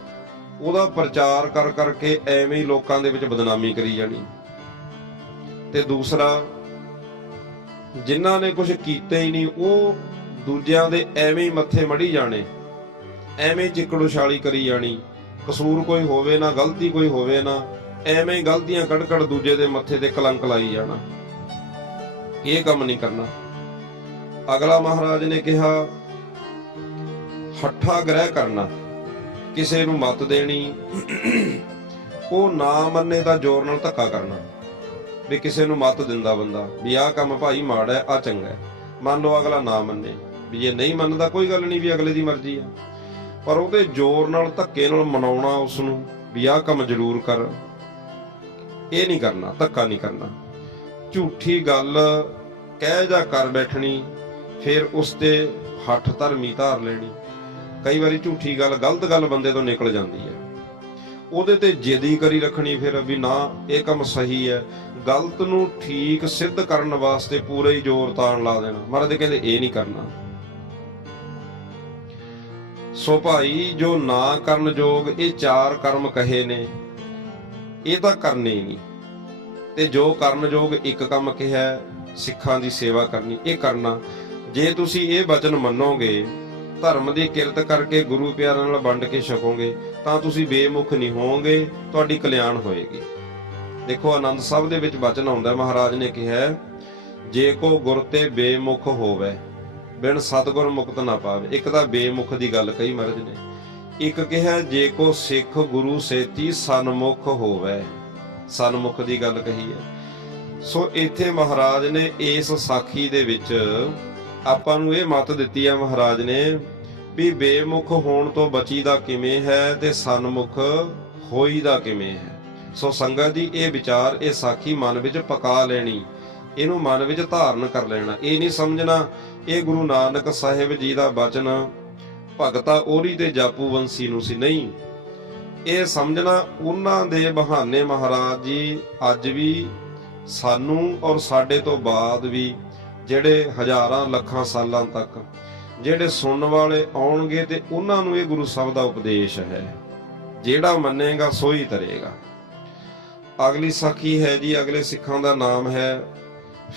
A: ਉਹਦਾ ਪ੍ਰਚਾਰ ਕਰ ਕਰਕੇ ਐਵੇਂ ਹੀ ਲੋਕਾਂ ਦੇ ਵਿੱਚ ਬਦਨਾਮੀ ਕਰੀ ਜਾਣੀ। ਤੇ ਦੂਸਰਾ, ਜਿਨ੍ਹਾਂ ਨੇ ਕੁਝ ਕੀਤਾ ਹੀ ਨਹੀਂ, ਉਹ ਦੂਜਿਆਂ ਦੇ ਐਵੇਂ ਹੀ ਮੱਥੇ ਮੜੀ ਜਾਣੇ, ਐਵੇਂ ਚਿਕੜੋਸ਼ਾਲੀ ਕਰੀ ਜਾਣੀ। ਕਸੂਰ ਕੋਈ ਹੋਵੇ ਨਾ, ਗਲਤੀ ਕੋਈ ਹੋਵੇ ਨਾ, ਐਵੇਂ ਹੀ ਗਲਤੀਆਂ ਕੱਢ ਕੱਢ ਦੂਜੇ ਦੇ ਮੱਥੇ ਤੇ ਕਲੰਕ ਲਾਈ ਜਾਣਾ। ਇਹ ਕੰਮ ਨਹੀਂ ਕਰਨਾ। ਅਗਲਾ ਮਹਾਰਾਜ ਨੇ ਕਿਹਾ, ਹੱਠਾ ਗ੍ਰਹਿ ਕਰਨਾ, ਕਿਸੇ ਨੂੰ ਮਤ ਦੇਣੀ। ਉਹ ਨਾ ਮੰਨੇ ਤਾਂ ਜ਼ੋਰ ਨਾਲ ਧੱਕਾ ਕਰਨਾ, ਵੀ ਕਿਸੇ ਨੂੰ ਮਤ ਦਿੰਦਾ ਬੰਦਾ, ਵੀ ਆਹ ਕੰਮ ਭਾਈ ਮਾੜਾ ਹੈ ਆ ਚੰਗਾ ਹੈ। ਮੰਨ ਲਓ ਅਗਲਾ ਨਾ ਮੰਨੇ, ਵੀ ਜੇ ਨਹੀਂ ਮੰਨਦਾ ਕੋਈ ਗੱਲ ਨਹੀਂ, ਵੀ ਅਗਲੇ ਦੀ ਮਰਜ਼ੀ ਆ। ਪਰ ਉਹਦੇ ਜ਼ੋਰ ਨਾਲ ਧੱਕੇ ਨਾਲ ਮਨਾਉਣਾ ਉਸ ਨੂੰ ਵੀ ਆਹ ਕੰਮ ਜ਼ਰੂਰ ਕਰ। ਇਹ ਨਹੀਂ ਕਰਨਾ, ਧੱਕਾ ਨਹੀਂ ਕਰਨਾ। ਝੂਠੀ ਗੱਲ ਕਹਿ ਜਾ ਕਰ ਬੈਠਣੀ, ਫਿਰ ਉਸ ਤੇ ਹੱਠ ਧਰਮੀ ਧਾਰ ਲੈਣੀ। ਕਈ ਵਾਰੀ ਝੂਠੀ ਗੱਲ ਗਲਤ ਗੱਲ ਬੰਦੇ ਤੋਂ ਨਿਕਲ ਜਾਂਦੀ ਹੈ। ਉਹਦੇ ਤੇ ਜਿੱਦੀ ਕਰੀ ਰੱਖਣੀ ਫਿਰ ਵੀ ਨਾ, ਇਹ ਕੰਮ ਸਹੀ ਹੈ। ਗਲਤ ਨੂੰ ਠੀਕ ਸਿੱਧ ਕਰਨ ਵਾਸਤੇ ਪੂਰਾ ਹੀ ਜ਼ੋਰ ਤਾਣ ਲਾ ਦੇਣਾ। ਮਹਾਰਾਜ ਦੇ ਕਹਿੰਦੇ ਇਹ ਨਹੀਂ ਕਰਨਾ। ਸੋ ਭਾਈ, ਜੋ ਨਾ ਕਰਨ ਯੋਗ ਇਹ ਚਾਰ ਕਰਮ ਕਹੇ ਨੇ। ਇਹ ਤਾਂ ਕਰਨੇ ਹੀ ਨਹੀਂ। ਤੇ ਜੋ ਕਰਨ ਯੋਗ ਇੱਕ ਕੰਮ ਕਿਹਾ ਸਿੱਖਾਂ ਦੀ ਸੇਵਾ ਕਰਨੀ, ਇਹ ਕਰਨਾ। ਜੇ ਤੁਸੀਂ ਇਹ ਬਚਨ ਮੰਨੋਗੇ, ਧਰਮ ਦੀ ਕਿਰਤ ਕਰਕੇ ਗੁਰੂ ਪਿਆਰਾਂ ਨਾਲ ਵੰਡ ਕੇ ਛਕੋਗੇ, ਤਾਂ ਤੁਸੀਂ ਬੇਮੁਖ ਨਹੀਂ ਹੋਵੋਗੇ, ਤੁਹਾਡੀ ਕਲਿਆਣ ਹੋਏਗੀ। ਦੇਖੋ, ਆਨੰਦ ਸਾਹਿਬ ਦੇ ਵਿੱਚ ਵਚਨ ਆਉਂਦਾ ਮਹਾਰਾਜ ਨੇ ਕਿਹਾ ਜੇ ਕੋ ਗੁਰ ਤੇ ਬੇਮੁਖ ਹੋਵੇ ਬਿਨ ਸਤਗੁਰ ਮੁਕਤ ਨਾ ਪਾਵੇ। ਇੱਕ ਤਾਂ ਬੇਮੁਖ ਦੀ ਗੱਲ ਕਹੀ ਮਹਾਰਾਜ ਨੇ। ਇੱਕ ਕਿਹਾ, ਜੇ ਕੋ ਸਿੱਖ ਗੁਰੂ ਸੇਤੀ ਸਨਮੁਖ ਹੋਵੇ। ਸਨਮੁਖ ਦੀ ਗੱਲ ਕਹੀ ਹੈ। ਸੋ ਇੱਥੇ ਮਹਾਰਾਜ ਨੇ ਇਸ ਸਾਖੀ ਦੇ ਵਿੱਚ ਆਪਾਂ ਨੂੰ ਇਹ ਮਤ ਦਿੱਤੀ ਹੈ ਮਹਾਰਾਜ ਨੇ ਵੀ ਬੇਮੁਖ ਹੋਣ ਤੋਂ ਬਚੀਦਾ ਕਿਵੇਂ ਹੈ ਤੇ ਸਨਮੁਖ ਹੋਈਦਾ ਕਿਵੇਂ ਹੈ। ਸੋ ਸੰਗਤ ਜੀ, ਇਹ ਵਿਚਾਰ, ਇਹ ਸਾਖੀ ਮਨ ਵਿੱਚ ਪਕਾ ਲੈਣੀ। ਇਹਨੂੰ ਮਨ ਵਿੱਚ ਧਾਰਨ ਕਰ ਲੈਣਾ। ਇਹ ਨਹੀਂ ਸਮਝਣਾ ਇਹ ਗੁਰੂ ਨਾਨਕ ਸਾਹਿਬ ਜੀ ਦਾ ਬਚਨ, ਭਗਤਾ ਉਹਰੀ ਤੇ ਜਾਪੂ ਵੰਸੀ ਨੂੰ ਸੀ ਨਹੀਂ। ਇਹ ਸਮਝਣਾ ਉਹਨਾਂ ਦੇ ਬਹਾਨੇ ਮਹਾਰਾਜ ਜੀ, ਅੱਜ ਵੀ ਸਾਨੂੰ ਔਰ ਸਾਡੇ ਤੋਂ ਬਾਅਦ ਵੀ ਜਿਹੜੇ ਹਜ਼ਾਰਾਂ ਲੱਖਾਂ ਸਾਲਾਂ ਤੱਕ ਜਿਹੜੇ ਸੁਣਨ ਵਾਲੇ ਆਉਣਗੇ ਤੇ ਉਹਨਾਂ ਨੂੰ ਇਹ ਗੁਰੂ ਸਾਹਿਬ ਦਾ ਉਪਦੇਸ਼ ਹੈ। ਜਿਹੜਾ ਮੰਨੇਗਾ ਸੋਈ ਤਰੇਗਾ। ਅਗਲੀ ਸਾਖੀ ਹੈ ਜੀ, ਅਗਲੇ ਸਿੱਖਾਂ ਦਾ ਨਾਮ ਹੈ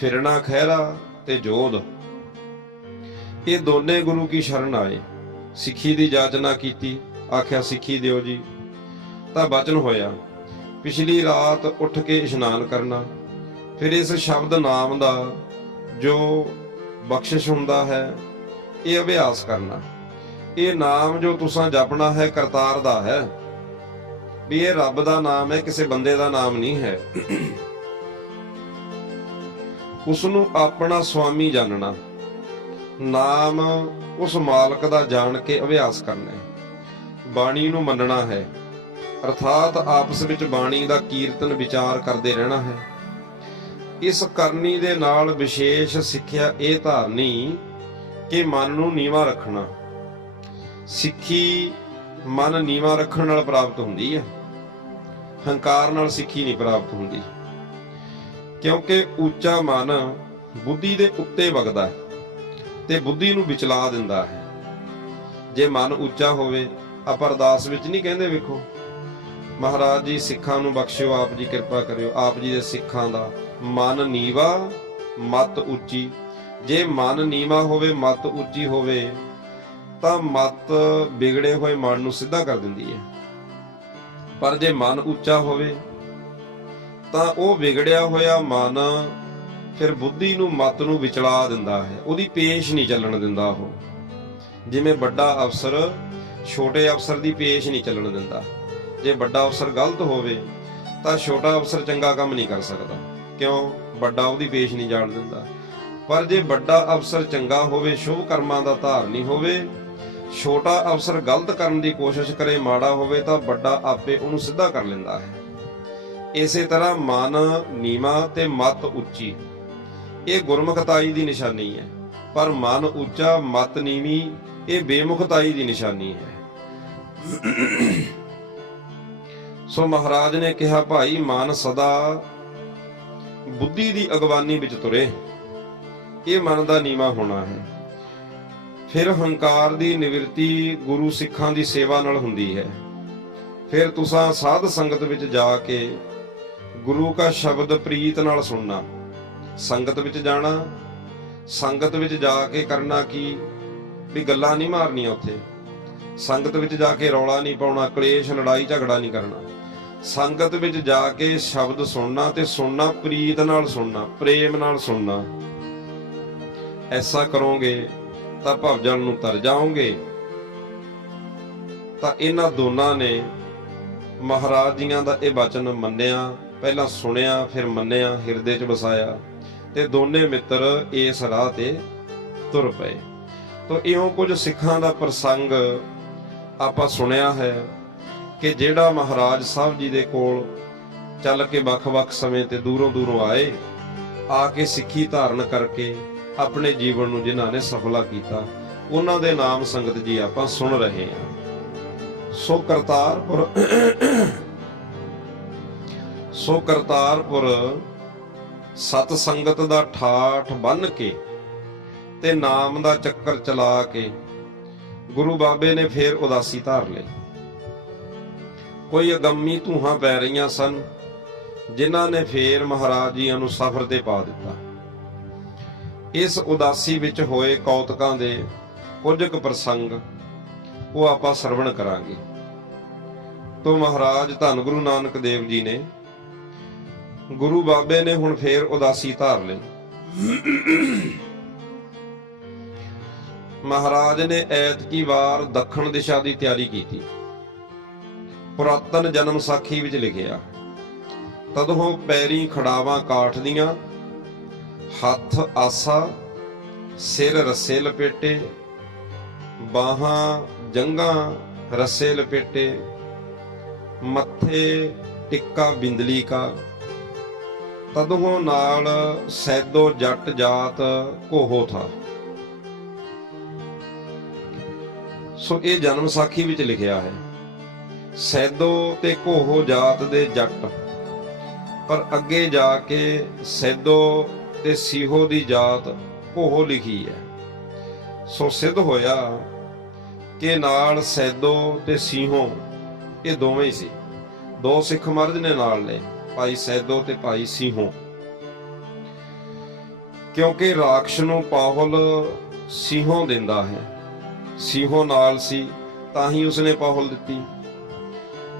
A: ਫਿਰਨਾ ਖਹਿਰਾ ਤੇ ਜੋਧ। ਇਹ ਦੋਨੇ ਗੁਰੂ ਕੀ ਸ਼ਰਨ ਆਏ ਸਿੱਖੀ ਦੀ ਜਾਚਨਾ ਕੀਤੀ, ਆਖਿਆ, ਸਿੱਖੀ ਦਿਓ ਜੀ। ਤਾਂ ਬਚਨ ਹੋਇਆ, ਪਿਛਲੀ ਰਾਤ ਉੱਠ ਕੇ ਇਸ਼ਨਾਨ ਕਰਨਾ, ਫਿਰ ਇਸ ਸ਼ਬਦ ਨਾਮ ਦਾ ਜੋ ਬਖਸ਼ਿਸ਼ ਹੁੰਦਾ ਹੈ, ਇਹ ਅਭਿਆਸ ਕਰਨਾ। ਇਹ ਨਾਮ ਜੋ ਤੁਸੀਂ ਜਪਣਾ ਹੈ, ਕਰਤਾਰ ਦਾ ਹੈ। ਵੀ ਇਹ ਰੱਬ ਦਾ ਨਾਮ ਹੈ, ਕਿਸੇ ਬੰਦੇ ਦਾ ਨਾਮ ਨਹੀਂ ਹੈ। ਉਸ ਨੂੰ ਆਪਣਾ ਸੁਆਮੀ ਜਾਣਨਾ। ਨਾਮ ਉਸ ਮਾਲਕ ਦਾ ਜਾਣ ਕੇ ਅਭਿਆਸ ਕਰਨਾ ਹੈ। ਬਾਣੀ ਨੂੰ ਮੰਨਣਾ ਹੈ। ਅਰਥਾਤ ਆਪਸ ਵਿੱਚ ਬਾਣੀ ਦਾ ਕੀਰਤਨ ਵਿਚਾਰ ਕਰਦੇ ਰਹਿਣਾ ਹੈ। ਇਸ ਕਰਨੀ ਦੇ ਨਾਲ ਵਿਸ਼ੇਸ਼ ਸਿੱਖਿਆ ਇਹ ਧਾਰਨੀ ਕਿ ਮਨ ਨੂੰ ਨੀਵਾ ਰੱਖਣਾ। ਸਿੱਖੀ ਮਨ ਨੀਵਾ ਰੱਖਣ ਨਾਲ ਪ੍ਰਾਪਤ ਹੁੰਦੀ ਹੈ। ਹੰਕਾਰ ਨਾਲ ਸਿੱਖੀ ਨਹੀਂ ਪ੍ਰਾਪਤ ਹੁੰਦੀ। ਕਿਉਂਕਿ ਉੱਚਾ ਮਨ ਬੁੱਧੀ ਦੇ ਉੱਤੇ ਵਗਦਾ ਹੈ। ਤੇ ਬੁੱਧੀ ਨੂੰ ਵਿਚਲਾ ਦਿੰਦਾ ਹੈ। ਜੇ ਮਨ ਉੱਚਾ ਹੋਵੇ, ਆਪਾਂ ਅਰਦਾਸ ਵਿੱਚ ਨਹੀਂ ਕਹਿੰਦੇ ਵੇਖੋ। ਮਹਾਰਾਜ ਜੀ, ਸਿੱਖਾਂ ਨੂੰ ਬਖਸ਼ਿਓ, ਆਪ ਜੀ ਕਿਰਪਾ ਕਰਿਓ। ਆਪ ਜੀ ਦੇ ਸਿੱਖਾਂ ਦਾ ਮਨ ਨੀਵਾ, ਮਤ ਉੱਚੀ। ਜੇ ਮਨ ਨੀਵਾ ਹੋਵੇ, ਮਤ ਉੱਚੀ ਹੋਵੇ, ਤਾਂ ਮਤ ਵਿਗੜੇ ਹੋਏ ਮਨ ਨੂੰ ਸਿੱਧਾ ਕਰ ਦਿੰਦੀ ਹੈ। ਪਰ ਜੇ ਮਨ ਉੱਚਾ ਹੋਵੇ, ਤਾਂ ਉਹ ਵਿਗੜਿਆ ਹੋਇਆ ਮਨ ਫਿਰ ਬੁੱਧੀ ਨੂੰ ਮਤ ਨੂੰ ਵਿਚਲਾ ਦਿੰਦਾ ਹੈ। ਉਹਦੀ ਪੇਸ਼ ਨਹੀਂ ਚੱਲਣ ਦਿੰਦਾ ਉਹ। ਜਿਵੇਂ ਵੱਡਾ ਅਫਸਰ ਛੋਟੇ ਅਫਸਰ ਦੀ ਪੇਸ਼ ਨਹੀਂ ਚੱਲਣ ਦਿੰਦਾ। ਜੇ ਵੱਡਾ ਅਫਸਰ ਗਲਤ ਹੋਵੇ, ਤਾਂ ਛੋਟਾ ਅਫਸਰ ਚੰਗਾ ਕੰਮ ਨਹੀਂ ਕਰ ਸਕਦਾ। ਕਿਉਂ? ਵੱਡਾ ਉਹਦੀ ਪੇਸ਼ ਨਹੀਂ ਜਾਣ ਦਿੰਦਾ। ਪਰ ਜੇ ਵੱਡਾ ਅਫਸਰ ਚੰਗਾ ਹੋਵੇ, ਸ਼ੁਭ ਕਰਮਾਂ ਦਾ ਧਾਰਨੀ ਹੋਵੇ, ਛੋਟਾ ਅਫਸਰ ਗਲਤ ਕਰਨ ਦੀ ਕੋਸ਼ਿਸ਼ ਕਰੇ, ਮਾੜਾ ਹੋਵੇ, ਤਾਂ ਵੱਡਾ ਆਪੇ ਉਹਨੂੰ ਸਿੱਧਾ ਕਰ ਲੈਂਦਾ ਹੈ। ਇਸੇ ਤਰ੍ਹਾਂ ਮਨ ਨੀਮਾ ਤੇ ਮਤ ਉੱਚੀ। ਇਹ ਗੁਰਮੁਖਤਾਈ ਦੀ ਨਿਸ਼ਾਨੀ ਹੈ। ਪਰ ਮਨ ਉੱਚਾ, ਮਤ ਨੀਵੀਂ, ਇਹ ਬੇਮੁਖਤਾਈ ਦੀ ਨਿਸ਼ਾਨੀ ਹੈ। ਸੋ ਮਹਾਰਾਜ ਨੇ ਕਿਹਾ, ਭਾਈ, ਮਨ ਸਦਾ ਬੁੱਧੀ ਦੀ ਅਗਵਾਨੀ ਵਿੱਚ ਤੁਰੇ। ਇਹ ਮਨ ਦਾ ਨੀਵਾ ਹੋਣਾ ਹੈ। ਫਿਰ ਹੰਕਾਰ ਦੀ ਨਿਵਰਤੀ ਗੁਰੂ ਸਿੱਖਾਂ ਦੀ ਸੇਵਾ ਨਾਲ ਹੁੰਦੀ ਹੈ। ਫਿਰ ਤੁਸੀਂ ਸਾਧ ਸੰਗਤ ਵਿੱਚ ਜਾ ਕੇ ਗੁਰੂ ਦਾ ਸ਼ਬਦ ਪ੍ਰੀਤ ਨਾਲ ਸੁਣਨਾ। ਸੰਗਤ ਵਿੱਚ ਜਾਣਾ, ਸੰਗਤ ਵਿੱਚ ਜਾ ਕੇ ਕਰਨਾ ਕੀ? ਵੀ ਗੱਲਾਂ ਨਹੀਂ ਮਾਰਨੀਆਂ ਉੱਥੇ। ਸੰਗਤ ਵਿੱਚ ਜਾ ਕੇ ਰੌਲਾ ਨਹੀਂ ਪਾਉਣਾ, ਕਲੇਸ਼, ਲੜਾਈ, ਝਗੜਾ ਨਹੀਂ ਕਰਨਾ। ਸੰਗਤ ਵਿੱਚ ਜਾ ਕੇ ਸ਼ਬਦ ਸੁਣਨਾ ਤੇ ਸੁਣਨਾ, ਪ੍ਰੀਤ ਨਾਲ ਸੁਣਨਾ, ਪ੍ਰੇਮ ਨਾਲ ਸੁਣਨਾ। ਐਸਾ ਕਰੋਗੇ ਤਾਂ ਭਵਜਲ ਨੂੰ ਤਰ ਜਾਓਗੇ। ਤਾਂ ਇਹਨਾਂ ਦੋਨਾਂ ਨੇ ਮਹਾਰਾਜ ਜੀਆਂ ਦਾ ਇਹ ਬਚਨ ਮੰਨਿਆ, ਪਹਿਲਾਂ ਸੁਣਿਆ, ਫਿਰ ਮੰਨਿਆ, ਹਿਰਦੇ 'ਚ ਵਸਾਇਆ। ਤੇ ਦੋਨੇ ਮਿੱਤਰ ਇਸ ਰਾਹ ਤੇ ਤੁਰ ਪਏ। ਤੋ ਇਉਂ ਕੁਝ ਸਿੱਖਾਂ ਦਾ ਪ੍ਰਸੰਗ ਆਪਾਂ ਸੁਣਿਆ ਹੈ ਕਿ ਜਿਹੜਾ ਮਹਾਰਾਜ ਸਾਹਿਬ ਜੀ ਦੇ ਕੋਲ ਚੱਲ ਕੇ ਵੱਖ-ਵੱਖ ਸਮੇਂ ਤੇ ਦੂਰੋਂ ਦੂਰੋਂ ਆਏ, ਆ ਕੇ ਸਿੱਖੀ ਧਾਰਨ ਕਰਕੇ ਆਪਣੇ ਜੀਵਨ ਨੂੰ ਜਿਨ੍ਹਾਂ ਨੇ ਸਫਲਾ ਕੀਤਾ, ਉਹਨਾਂ ਦੇ ਨਾਮ ਸੰਗਤ ਜੀ ਆਪਾਂ ਸੁਣ ਰਹੇ ਹਾਂ। ਸੋ ਕਰਤਾਰਪੁਰ ਸੋ ਕਰਤਾਰਪੁਰ ਸਤ ਸੰਗਤ ਦਾ ਠਾਠ ਬੰਨ ਕੇ ਤੇ ਨਾਮ ਦਾ ਚੱਕਰ ਚਲਾ ਕੇ ਗੁਰੂ ਬਾਬੇ ਨੇ ਫੇਰ ਉਦਾਸੀ ਧਾਰ ਲਈ। ਕੋਈ ਅਗੰਮੀ ਧੂਹਾਂ ਪੈ ਰਹੀਆਂ ਸਨ, ਜਿਨ੍ਹਾਂ ਨੇ ਫੇਰ ਮਹਾਰਾਜ ਜੀਆਂ ਨੂੰ ਸਫ਼ਰ ਤੇ ਪਾ ਦਿੱਤਾ। ਇਸ ਉਦਾਸੀ ਵਿੱਚ ਹੋਏ ਕੌਤਕਾਂ ਦੇ ਕੁਝ ਕੁ ਪ੍ਰਸੰਗ ਉਹ ਆਪਾਂ ਸਰਵਣ ਕਰਾਂਗੇ। ਤੋਂ ਮਹਾਰਾਜ ਧੰਨ ਗੁਰੂ ਨਾਨਕ ਦੇਵ ਜੀ ਨੇ ਗੁਰੂ ਬਾਬੇ ਨੇ ਹੁਣ ਫੇਰ ਉਦਾਸੀ ਧਾਰ ਲਈ। ਮਹਾਰਾਜ ਨੇ ਐਤਕੀ ਵਾਰ ਦੱਖਣ ਦਿਸ਼ਾ ਦੀ ਤਿਆਰੀ ਕੀਤੀ। ਪੁਰਾਤਨ ਜਨਮ ਸਾਖੀ ਵਿੱਚ ਲਿਖਿਆ, ਤਦੋਂ ਪੈਰੀ ਖੜਾਵਾਂ ਕਾਠ ਦੀਆਂ, ਹੱਥ ਆਸਾ, ਸਿਰ ਰੱਸੇ ਲਪੇਟੇ, ਬਾਹਾਂ, ਜੰਗਾਂ ਰਸੇ ਲਪੇਟੇ, ਮੱਥੇ ਟਿੱਕਾ ਬਿੰਦਲੀ ਕਾ ਤਦੋਂ ਨਾਲ ਸੈਦੋ ਜੱਟ ਜਾਤ ਕੋਹੋ ਥਾ। ਸੋ ਇਹ ਜਨਮ ਸਾਖੀ ਵਿੱਚ ਲਿਖਿਆ ਹੈ। ਸੈਦੋ ਤੇ ਕੋਹੋ ਜਾਤ ਦੇ ਜੱਟ। ਪਰ ਅੱਗੇ ਜਾ ਕੇ ਸੈਦੋ ਤੇ ਸੀਹੋ ਦੀ ਜਾਤ ਕੋਹੋ ਲਿਖੀ ਹੈ। ਸੋ ਸਿੱਧ ਹੋਇਆ ਕਿ ਨਾਲ ਸੈਦੋ ਤੇ ਸੀਹੋ ਇਹ ਦੋਵੇਂ ਹੀ ਸੀ। ਦੋ ਸਿੱਖ ਮਰਦ ਨੇ ਨਾਲ ਲਏ। ਭਾਈ ਸੈਦੋ ਤੇ ਭਾਈ ਸੀਹੋ। ਕਿਉਂਕਿ ਰਾਖਸ਼ ਨੂੰ ਪਾਹੁਲ ਸੀਹੋ ਦਿੰਦਾ ਹੈ। ਸੀਹੋ ਨਾਲ ਸੀ, ਤਾਂ ਹੀ ਉਸਨੇ ਪਾਹੁਲ ਦਿੱਤੀ।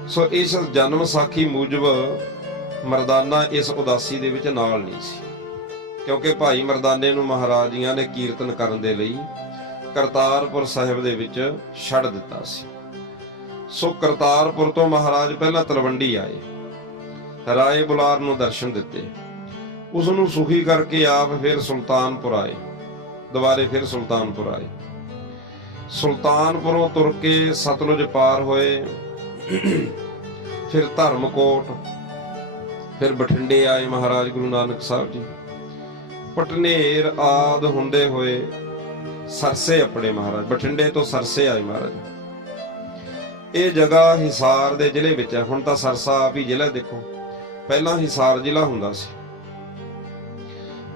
A: ਸੋ ਇਸ ਜਨਮ ਸਾਖੀ ਮੂਜਬ ਮਰਦਾਨਾ ਇਸ ਉਦਾਸੀ ਦੇ ਵਿੱਚ ਨਾਲ ਨਹੀਂ ਸੀ। ਕਿਉਂਕਿ ਭਾਈ ਮਰਦਾਨੇ ਨੂੰ ਮਹਾਰਾਜੀਆਂ ਨੇ ਕੀਰਤਨ ਕਰਨ ਦੇ ਲਈ ਕਰਤਾਰਪੁਰ ਸਾਹਿਬ ਦੇ ਵਿੱਚ ਛੱਡ ਦਿੱਤਾ ਸੀ। ਸੋ ਕਰਤਾਰਪੁਰ ਤੋਂ ਮਹਾਰਾਜ ਪਹਿਲਾਂ ਤਲਵੰਡੀ ਆਏ। ਰਾਏ ਬੁਲਾਰ ਨੂੰ ਦਰਸ਼ਨ ਦਿੱਤੇ। ਉਸ ਨੂੰ ਸੁਖੀ ਕਰਕੇ ਆਪ ਫਿਰ ਸੁਲਤਾਨਪੁਰ ਆਏ। ਦੁਬਾਰੇ ਫਿਰ ਸੁਲਤਾਨਪੁਰ ਆਏ। ਸੁਲਤਾਨਪੁਰੋਂ ਤੁਰ ਕੇ ਸਤਲੁਜ ਪਾਰ ਹੋਏ। ਫਿਰ ਧਰਮਕੋਟ, ਫਿਰ ਬਠਿੰਡੇ ਆਏ ਮਹਾਰਾਜ ਗੁਰੂ ਨਾਨਕ ਸਾਹਿਬ ਜੀ। ਪਟਨੇਰ ਆਦ ਹੁੰਦੇ ਹੋਏ ਸਰਸੇ ਆਪਣੇ ਮਹਾਰਾਜ, ਬਠਿੰਡੇ ਤੋਂ ਸਰਸੇ ਆਏ ਮਹਾਰਾਜ। ਇਹ ਜਗ੍ਹਾ ਹਿਸਾਰ ਦੇ ਜ਼ਿਲ੍ਹੇ ਵਿੱਚ ਹੈ। ਹੁਣ ਤਾਂ ਸਰਸਾ ਆਪ ਹੀ ਜ਼ਿਲ੍ਹਾ ਦੇਖੋ। ਪਹਿਲਾਂ ਹਿਸਾਰ ਜ਼ਿਲ੍ਹਾ ਹੁੰਦਾ ਸੀ।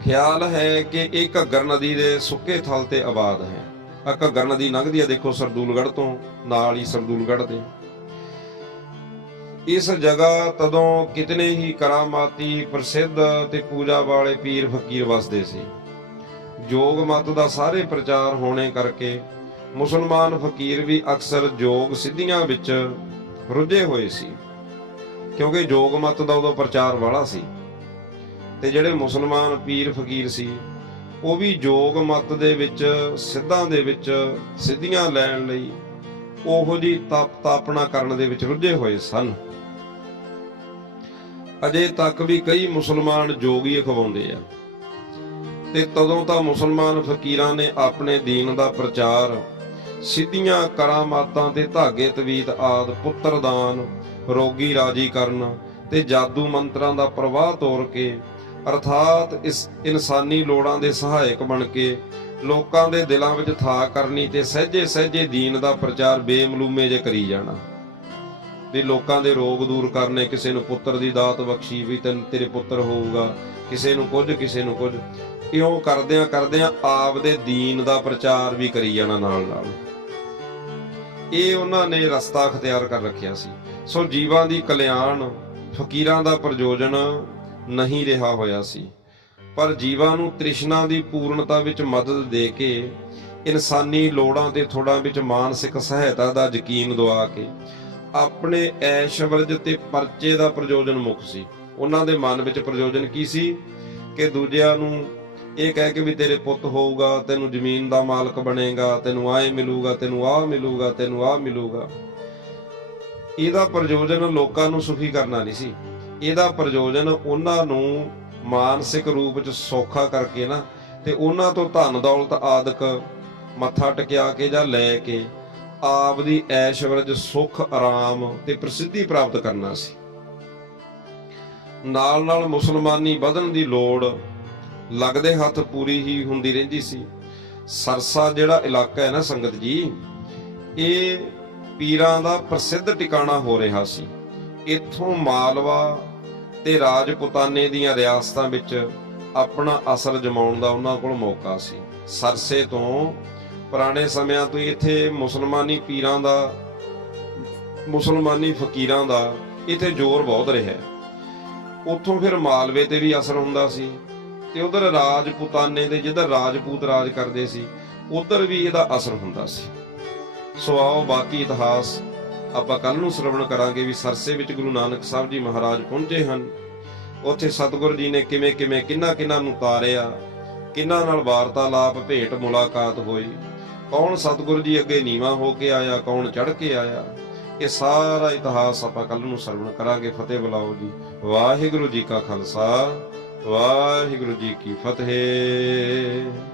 A: ਖਿਆਲ ਹੈ ਕਿ ਇਹ ਘੱਗਰ ਨਦੀ ਦੇ ਸੁੱਕੇ ਥਲ ਤੇ ਆਬਾਦ ਹੈ। ਆ ਘੱਗਰ ਨਦੀ ਲੰਘਦੀ ਹੈ, ਦੇਖੋ ਸਰਦੂਲਗੜ੍ਹ ਤੋਂ ਨਾਲ ਹੀ ਸਰਦੂਲਗੜ੍ਹ ਦੇ। ਇਸ ਜਗ੍ਹਾ ਤਦੋਂ ਕਿਤਨੇ ਹੀ ਕਰਾਮਾਤੀ ਪ੍ਰਸਿੱਧ ਤੇ ਪੂਜਾ ਵਾਲੇ ਪੀਰ ਫਕੀਰ ਵਸਦੇ ਸੀ। ਜੋਗ ਮਤ ਦਾ ਸਾਰੇ ਪ੍ਰਚਾਰ ਹੋਣੇ ਕਰਕੇ ਮੁਸਲਮਾਨ ਫਕੀਰ ਵੀ ਅਕਸਰ ਜੋਗ ਸਿੱਧੀਆਂ ਵਿੱਚ ਰੁੱਝੇ ਹੋਏ ਸੀ। ਕਿਉਂਕਿ ਜੋਗ ਮਤ ਦਾ ਉਦੋਂ ਪ੍ਰਚਾਰ ਵਾਲਾ ਸੀ। ਤੇ ਜਿਹੜੇ ਮੁਸਲਮਾਨ ਪੀਰ ਫਕੀਰ ਸੀ, ਉਹ ਵੀ ਜੋਗ ਮਤ ਦੇ ਵਿੱਚ, ਸਿੱਧਾਂ ਦੇ ਵਿੱਚ, ਸਿੱਧੀਆਂ ਲੈਣ ਲਈ ਉਹੋ ਜੀ ਤਪ ਤਾਪਣਾ ਕਰਨ ਦੇ ਵਿੱਚ ਰੁੱਝੇ ਹੋਏ ਸਨ। ਅਜੇ ਤੱਕ ਵੀ ਕਈ ਮੁਸਲਮਾਨ ਜੋਗੀ ਅਖਵਾਉਂਦੇ ਆ। ਤੇ ਤਦੋਂ ਤਾਂ ਮੁਸਲਮਾਨ ਫਕੀਰਾਂ ਨੇ ਆਪਣੇ ਦੀਨ ਦਾ ਪ੍ਰਚਾਰ ਸਿੱਧੀਆਂ ਕਰਾਮਾਤਾਂ ਤੇ ਧਾਗੇ ਤਵੀਤ ਆਦ ਪੁੱਤਰ ਦਾਨ ਰੋਗੀ ਰਾਜੀ ਕਰਨ ਤੇ ਜਾਦੂ ਮੰਤਰਾਂ ਦਾ ਪ੍ਰਵਾਹ ਤੋੜ ਕੇ, ਅਰਥਾਤ ਇਸ ਇਨਸਾਨੀ ਲੋੜਾਂ ਦੇ ਸਹਾਇਕ ਬਣ ਕੇ, ਲੋਕਾਂ ਦੇ ਦਿਲਾਂ ਵਿੱਚ ਥਾ ਕਰਨੀ ਤੇ ਸਹਿਜੇ ਸਹਿਜੇ ਦੀਨ ਦਾ ਪ੍ਰਚਾਰ ਬੇਮਲੂਮੇ ਜੇ ਕਰੀ ਜਾਣਾ। ਵੀ ਲੋਕਾਂ ਦੇ ਰੋਗ ਦੂਰ ਕਰਨੇ, ਕਿਸੇ ਨੂੰ ਪੁੱਤਰ ਦੀ ਦਾਤ ਬਖਸ਼ੀ ਵੀ ਤੈਨੂੰ ਤੇਰੇ ਪੁੱਤਰ ਹੋਊਗਾ, ਕਿਸੇ ਨੂੰ ਕੁਝ, ਕਿਸੇ ਨੂੰ ਕੁਝ। ਇਉਂ ਕਰਦਿਆਂ ਕਰਦਿਆਂ ਆਪ ਦੇ ਦੀਨ ਦਾ ਪ੍ਰਚਾਰ ਵੀ ਕਰੀ ਜਾਣਾ ਨਾਲ ਨਾਲ ਇਹ ਉਹਨਾਂ ਨੇ ਰਸਤਾ ਅਖਤਿਆਰ ਕਰ ਰੱਖਿਆ ਸੀ। ਸੋ ਜੀਵਾਂ ਦੀ ਕਲਿਆਣ, ਫਕੀਰਾਂ ਦਾ ਪ੍ਰਯੋਜਨ ਨਹੀਂ ਰਿਹਾ ਹੋਇਆ ਸੀ। ਪਰ ਜੀਵਾਂ ਨੂੰ ਤ੍ਰਿਸ਼ਨਾ ਦੀ ਪੂਰਨਤਾ ਵਿੱਚ ਮਦਦ ਦੇ ਕੇ, ਇਨਸਾਨੀ ਲੋੜਾਂ ਤੇ ਥੋੜਾ ਵਿੱਚ ਮਾਨਸਿਕ ਸਹਾਇਤਾ ਦਾ ਯਕੀਨ ਦਵਾ ਕੇ, ਆਪਣੇ ਐਸ਼ਵਰਜ ਤੇ ਪਰਚੇ ਦਾ ਪ੍ਰਯੋਜਨ ਮੁੱਖ ਸੀ। ਉਹਨਾਂ ਦੇ ਮਨ ਵਿੱਚ ਪ੍ਰਯੋਜਨ ਕੀ ਸੀ? ਕਿ ਦੂਜਿਆਂ ਨੂੰ ਇਹ ਕਹਿ ਕੇ ਵੀ ਤੇਰੇ ਪੁੱਤ ਹੋਊਗਾ, ਤੈਨੂੰ ਜ਼ਮੀਨ ਦਾ ਮਾਲਕ ਬਣੇਗਾ, ਤੈਨੂੰ ਆਏ ਮਿਲੂਗਾ, ਤੈਨੂੰ ਆਹ ਮਿਲੂਗਾ, ਤੈਨੂੰ ਆਹ ਮਿਲੂਗਾ। ਇਹਦਾ ਪ੍ਰਯੋਜਨ ਲੋਕਾਂ ਨੂੰ ਸੁਖੀ ਕਰਨਾ ਨਹੀਂ ਸੀ। ਇਹਦਾ ਪ੍ਰਯੋਜਨ ਉਹਨਾਂ ਨੂੰ ਮਾਨਸਿਕ ਰੂਪ ਚ ਸੌਖਾ ਕਰਕੇ ਨਾ, ਤੇ ਉਹਨਾਂ ਤੋਂ ਧਨ ਦੌਲਤ ਆਦਿਕ ਮੱਥਾ ਟਕਿਆ ਕੇ ਜਾਂ ਲੈ ਕੇ ਆਪ ਦੀ ਐਸ਼ਵਰਜ ਸੁਖ, ਆਰਾਮ ਤੇ ਪ੍ਰਸਿੱਧੀ ਪ੍ਰਾਪਤ ਕਰਨਾ ਸੀ। ਨਾਲ ਨਾਲ ਮੁਸਲਮਾਨੀ ਵਧਣ ਦੀ ਲੋੜ ਲੱਗਦੇ ਹੱਥ ਪੂਰੀ ਹੀ ਹੁੰਦੀ ਰਹਿੰਦੀ ਸੀ। ਸਰਸਾ ਜਿਹੜਾ ਇਲਾਕਾ ਹੈ ਨਾ ਸੰਗਤ ਜੀ, ਇਹ ਪੀਰਾਂ ਦਾ ਪ੍ਰਸਿੱਧ ਟਿਕਾਣਾ ਹੋ ਰਿਹਾ ਸੀ। ਇੱਥੋਂ ਮਾਲਵਾ ਤੇ ਰਾਜਪੂਤਾਨੇ ਦੀਆਂ ਰਿਆਸਤਾਂ ਵਿੱਚ ਆਪਣਾ ਅਸਰ ਜਮਾਉਣ ਦਾ ਉਹਨਾਂ ਕੋਲ ਮੌਕਾ ਸੀ। ਸਰਸੇ ਤੋਂ ਪੁਰਾਣੇ ਸਮਿਆਂ ਤੋਂ ਇੱਥੇ ਮੁਸਲਮਾਨੀ ਪੀਰਾਂ ਦਾ, ਮੁਸਲਮਾਨੀ ਫਕੀਰਾਂ ਦਾ ਇੱਥੇ ਜ਼ੋਰ ਬਹੁਤ ਰਿਹਾ। ਉੱਥੋਂ ਫਿਰ ਮਾਲਵੇ ਤੇ ਵੀ ਅਸਰ ਹੁੰਦਾ ਸੀ ਤੇ ਉਧਰ ਰਾਜਪੂਤਾਨੇ ਦੇ ਜਿੱਧਰ ਰਾਜਪੂਤ ਰਾਜ ਕਰਦੇ ਸੀ, ਉਧਰ ਵੀ ਇਹਦਾ ਅਸਰ ਹੁੰਦਾ ਸੀ। ਸੋ ਆਓ ਬਾਕੀ ਇਤਿਹਾਸ ਆਪਾਂ ਕੱਲ ਨੂੰ ਸ਼ਰਵਣ ਕਰਾਂਗੇ ਵੀ ਸਰਸੇ ਵਿੱਚ ਗੁਰੂ ਨਾਨਕ ਸਾਹਿਬ ਜੀ ਮਹਾਰਾਜ ਪਹੁੰਚੇ ਹਨ। ਉੱਥੇ ਸਤਿਗੁਰੂ ਜੀ ਨੇ ਕਿਵੇਂ ਕਿਵੇਂ, ਕਿੰਨਾ ਕਿੰਨਾ ਨੂੰ ਤਾਰਿਆ, ਕਿੰਨਾ ਨਾਲ ਵਾਰਤਾਲਾਪ, ਭੇਟ ਮੁਲਾਕਾਤ ਹੋਈ, ਕੌਣ ਸਤਿਗੁਰੂ ਜੀ ਅੱਗੇ ਨੀਵਾ ਹੋ ਕੇ ਆਇਆ, ਕੌਣ ਚੜ ਕੇ ਆਇਆ, ਇਹ ਸਾਰਾ ਇਤਿਹਾਸ ਆਪਾਂ ਕੱਲ ਨੂੰ ਸ਼ਰਵਣ ਕਰਾਂਗੇ। ਫਤਿਹ ਬੁਲਾਓ ਜੀ। ਵਾਹਿਗੁਰੂ ਜੀ ਕਾ ਖਾਲਸਾ, ਵਾਹਿਗੁਰੂ ਜੀ ਕੀ ਫਤਿਹ।